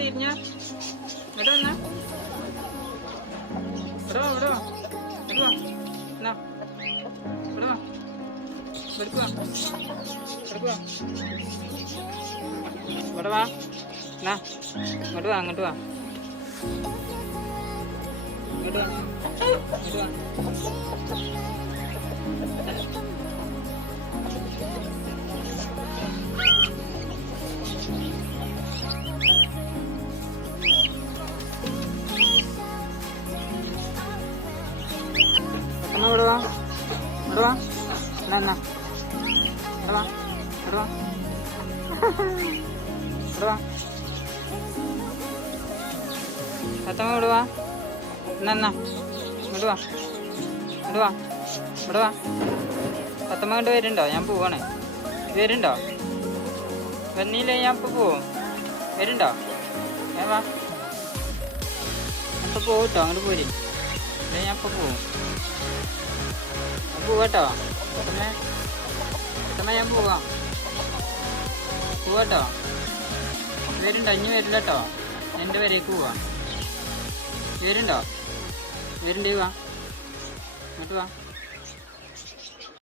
തിരിഞ്ഞ ഇവിടെ വന്നാ ഇവിടെ വാ ഇവിടെ വാ ഇവിടെ വാ എന്നാ ഇവിടെ വാ ഇവിടേക്ക് വാ ഇവിടേക്ക് വാ ഇവിടെ വാ എന്നാ ഇങ്ങോട്ട് വാ അങ്ങോട്ട് വാ ഇങ്ങോട്ട് വാ ഇങ്ങോട്ട് വാ ഇവിടെ വാ ഇവിടെ വാ എന്നാ ഇവിടെ വാ ഇവിടെ വാ ഇവിടെ വാ അത്തമ്മ ഇവിടെ വാ എന്നാ ഇങ്ങോട്ട് വാ ഇങ്ങോട്ട് വാ ഇവിടെ വാ അത്തമ്മ കൊണ്ട് വരുന്നുണ്ടോ? ഞാൻ പോവാണ്. വരുന്നുണ്ടോ? വന്നില്ലേ ഞാൻ ഇപ്പം പോവും. വരുന്നുണ്ടോ? ഞാൻ വാ അപ്പം പോവും കേട്ടോ. അങ്ങോട്ട് പോരി. ഞാൻ ഇപ്പം പോവും. പോവാട്ടോ അത്തമ്മ ഞാൻ പോവാം. പോവാട്ടോ. വരുന്നുണ്ടോ? ഇനി വരില്ല കേട്ടോ. എൻ്റെ വരേക്ക് പോവാം. വരുന്നുണ്ടോ? വരുന്നുണ്ട്. വാ ഇങ്ങോട്ട് വാ.